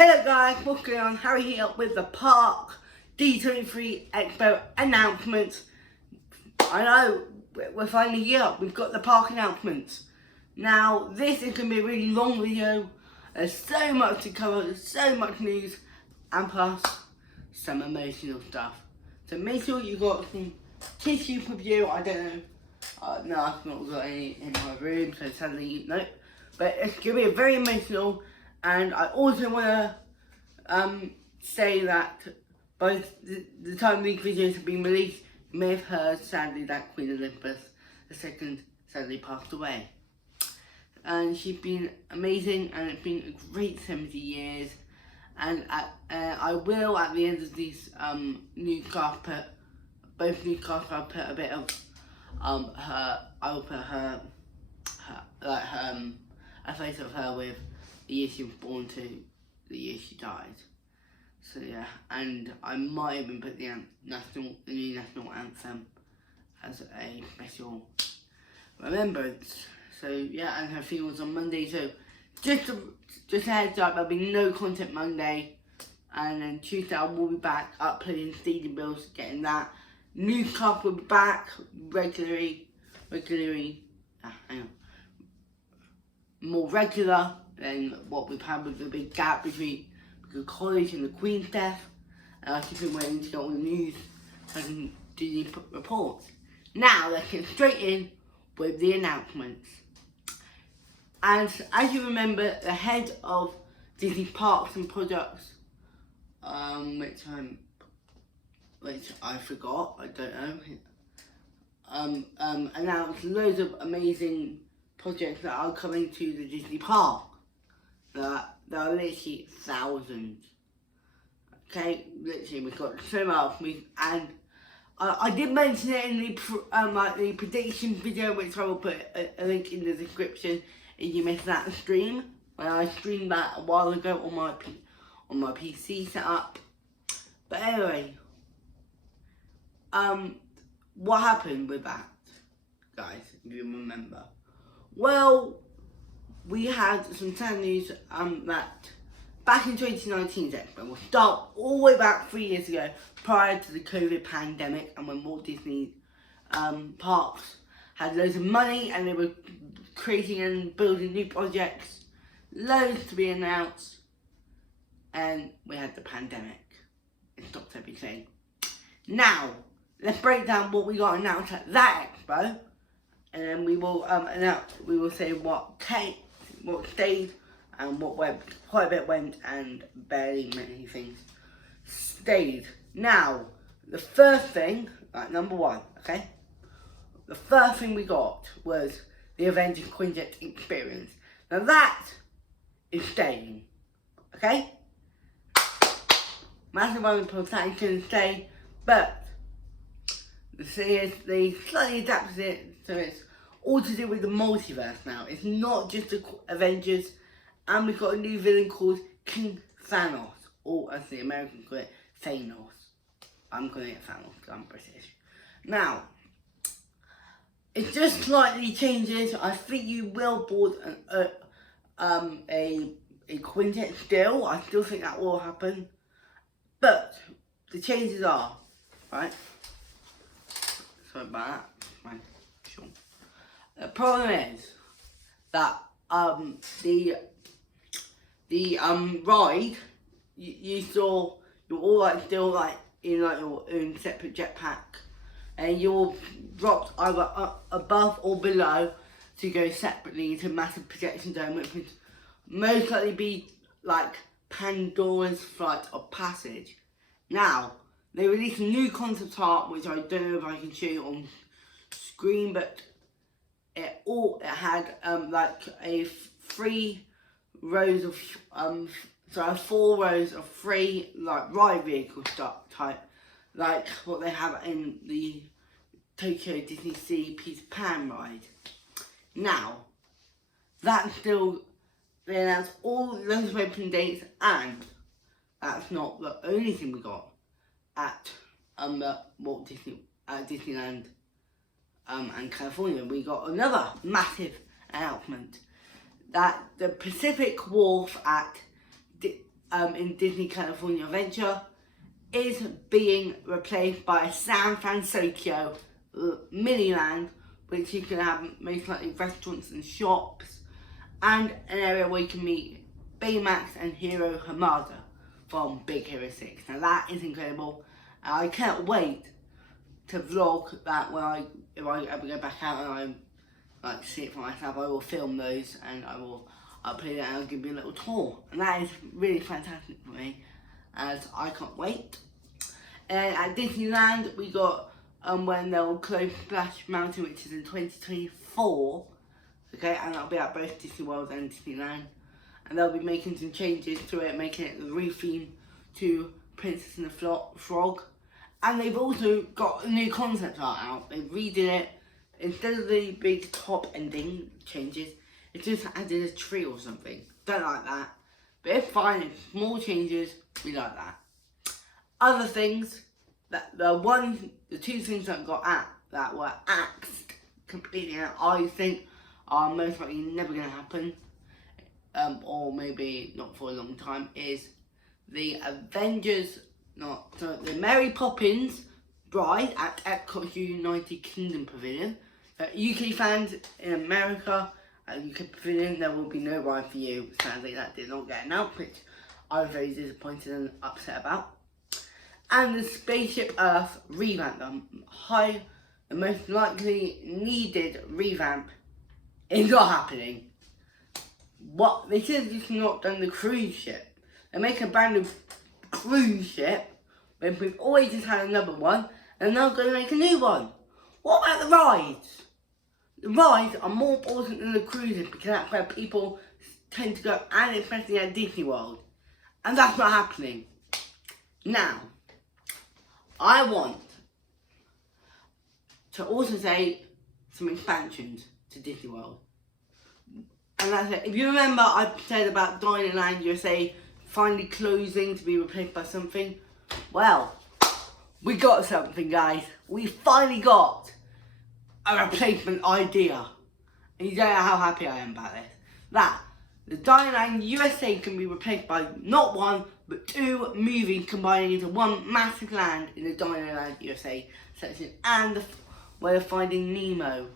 Hello guys, what's going on? Harry here with the Park D23 Expo announcements. I know, we're finally here. We've got the park announcements. Now, this is going to be a really long video. There's so much to cover, so much news, and plus, some emotional stuff. So make sure you got some tissue for you. I don't know. No, I've not got any in my room, so sadly, no. But it's going to be a very emotional. And I also want to say that by the time these videos have been released, you may have heard, sadly, that Queen Elizabeth II sadly passed away. And she's been amazing, and it's been a great 70 years. And I will, at the end of these new carpet, both new carpet, I'll put a bit of I will put a photo of her with the year she was born to the year she died. So yeah, and I might even put the new national anthem as a special remembrance. So yeah, and her funeral's on Monday. So just a heads up, there'll be no content Monday, and then Tuesday I will be back uploading Stadium Bills, getting that. New Club will be back regularly, more regular than what we've had with the big gap between the college and the Queen's death. And I've just been waiting to get all the news so I can do these reports. Now let's get straight in with the announcements. And as you remember, the head of Disney Parks and Products, which I forgot, I don't know, announced loads of amazing projects that are coming to the Disney Park. There are literally thousands. Okay, literally we've got so much. And I did mention it in the prediction video, which I will put a link in the description if you missed that stream. When I streamed that a while ago on my PC setup. But anyway, what happened with that, guys? If you remember, well, we had some sad news that back in 2019's Expo, we'll start all the way back 3 years ago, prior to the COVID pandemic, and when Walt Disney parks had loads of money and they were creating and building new projects, loads to be announced, and we had the pandemic. It stopped everything. Now, let's break down what we got announced at that Expo, and then we will say what stayed and what went. Quite a bit went, and barely many things stayed. Now, the first thing, number one, okay? The first thing we got was the Avengers Quintet experience. Now that is staying, okay? Massive round of applause, that is going to stay, but the thing is, they slightly adapted it, so it's all to do with the multiverse now. It's not just the Avengers, and we've got a new villain called King Thanos, or as the Americans call it, Thanos. I'm calling it Thanos because I'm British. Now, it just slightly changes. I think you will board a quintet still. I still think that will happen, but the changes are, right? Sorry about that. Fine. Sure. The problem is that the ride, you saw, you're all still in your own separate jetpack, and you're dropped either above or below to go separately into a massive projection dome, which would most likely be like Pandora's Flight of Passage. Now, they released a new concept art, which I don't know if I can show you on screen, but it had a 4 rows of free ride vehicle type, like what they have in the Tokyo Disney Sea Peter Pan ride. Now, that's still, they announced all those open dates, and that's not the only thing we got at Walt Disney Disneyland and California. We got another massive announcement that the Pacific Wharf at in Disney California Adventure is being replaced by a San Francisco Miniland, which you can have most likely restaurants and shops, and an area where you can meet Baymax and Hiro Hamada from Big Hero 6. Now that is incredible. I can't wait to vlog that if I ever go back out and I see it for myself. I will film those and I'll put it and I'll give you a little tour. And that is really fantastic for me, as I can't wait. And at Disneyland we got when they'll close Splash Mountain, which is in 2024. Okay, and that'll be at both Disney World and Disneyland. And they'll be making some changes to it, making it the re-theme to Princess and the Frog. And they've also got a new concept art out. They've redid it. Instead of the big top ending changes, it's just added a tree or something. Don't like that. But it's fine, it's small changes, we like that. Other things, the two things that were axed completely out, I think are most likely never going to happen, or maybe not for a long time, is the the Mary Poppins ride at Epcot's United Kingdom Pavilion. UK fans in America at UK Pavilion, there will be no ride for you. Sadly, that did not get announced, which I was very disappointed and upset about. And the Spaceship Earth revamp, the most likely needed revamp, is not happening. What they should have just not done the cruise ship. They make a brand new cruise ship when we've always just had another one, and now going to make a new one. What about the rides? The rides are more important than the cruises because that's where people tend to go, and especially at Disney World. And that's not happening. Now, I want to also say some expansions to Disney World. And that's it. If you remember, I said about Dinoland USA finally closing to be replaced by something. Well, we got something, guys. We finally got a replacement idea. And you don't know how happy I am about this. That the Dinoland USA can be replaced by not one, but two movies combining into one massive land in the Dinoland USA section, and where the Finding Nemo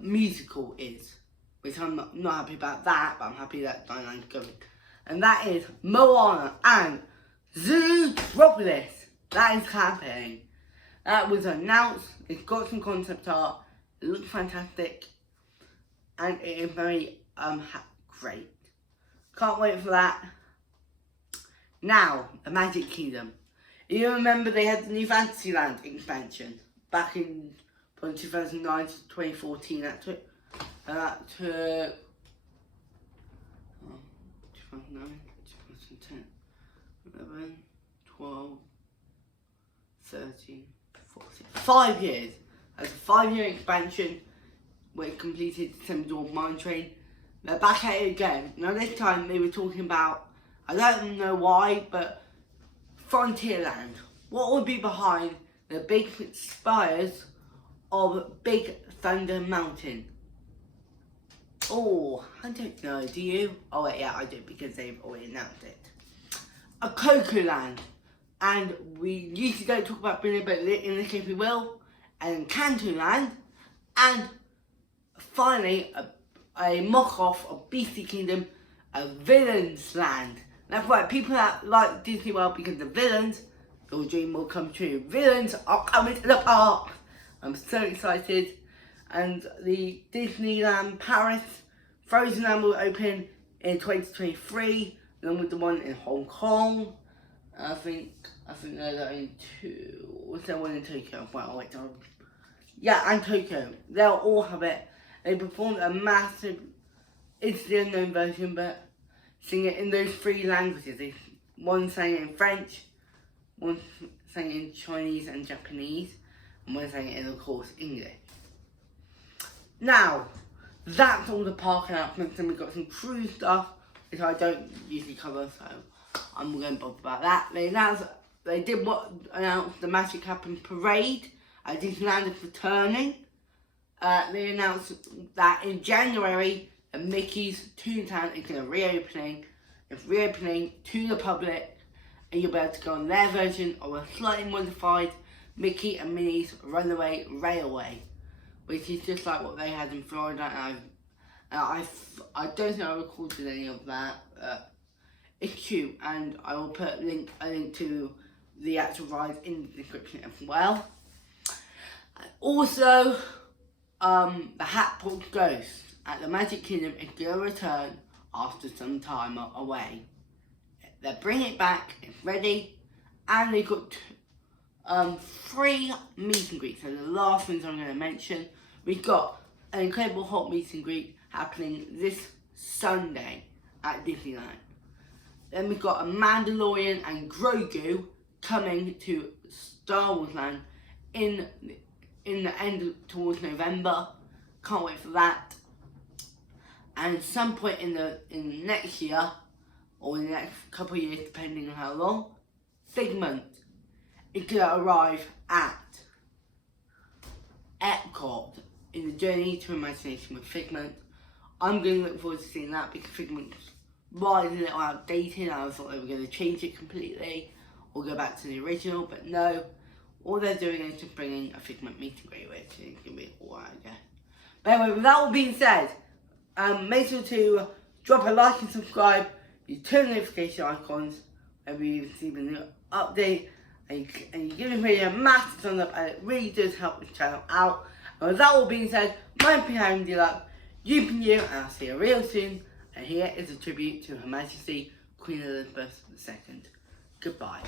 musical is. Which I'm not happy about that, but I'm happy that Dinoland's going. And that is Moana and Zootropolis. That is happening. That was announced. It's got some concept art. It looks fantastic. And it is very great. Can't wait for that. Now, the Magic Kingdom. You remember they had the new Fantasyland expansion back in from 2009 to 2014. That took 2009, 2010, 11, 12, 13, 14. 5 years. That's a 5-year expansion where it completed December Dawn Mine Train. They're back at it again. Now this time they were talking about, I don't know why, but Frontierland. What would be behind the big spires of Big Thunder Mountain? Oh, I don't know, do you? Oh wait, yeah, I do, because they've already announced it. A Coco Land. And we usually don't talk about Bruno, but in this case we will. And Canton Land. And finally, a mock-off of Beastie Kingdom, a Villains Land. That's right, people that like Disney World because the villains, your dream will come true. Villains are coming to the park. I'm so excited. And the Disneyland Paris Frozen Land will open in 2023, along with the one in Hong Kong. I think there's only two. Was there one in Tokyo? Well, wait, yeah, and Tokyo. They'll all have it. They performed a massive, it's the unknown version, but sing it in those 3 languages. One sang it in French, one sang it in Chinese and Japanese, and one sang it in, of course, English. Now, that's all the park announcements, and we've got some cruise stuff, which I don't usually cover, so I'm not going to bother about that. They announced the Magic Happen Parade at Disneyland is returning. They announced that in January, Mickey's Toontown is going to reopening, is reopening to the public, and you'll be able to go on their version of a slightly modified Mickey and Minnie's Runaway Railway, which is just like what they had in Florida, and I don't think I recorded any of that. It's cute, and I will put a link to the actual ride in the description as well. And also, the Hatbox Ghost at the Magic Kingdom is going to return after some time away. They're bringing it back, it's ready, and they've got 3 meet and greets. So the last ones I'm going to mention, we've got an Incredible Hulk meet and greet happening this Sunday at Disneyland. Then we've got a Mandalorian and Grogu coming to Star Wars Land in the end towards November. Can't wait for that. And at some point in the next year, or in the next couple of years, depending on how long, Figment is going to arrive at Epcot in the Journey to Imagination with Figment. I'm going to look forward to seeing that because Figment's right a little outdated. I thought they were going to change it completely or go back to the original, but no. All they're doing is just bringing a Figment meet and greet, which is going to be alright, I guess. But anyway, with that all being said, make sure to drop a like and subscribe. You turn the notification icons whenever you receive a new update, and you give the video a massive thumbs up, and it really does help the channel out. And with that all being said, my name's Harry Deluxe. You've been you, and I'll see you real soon. And here is a tribute to Her Majesty Queen Elizabeth II. Goodbye.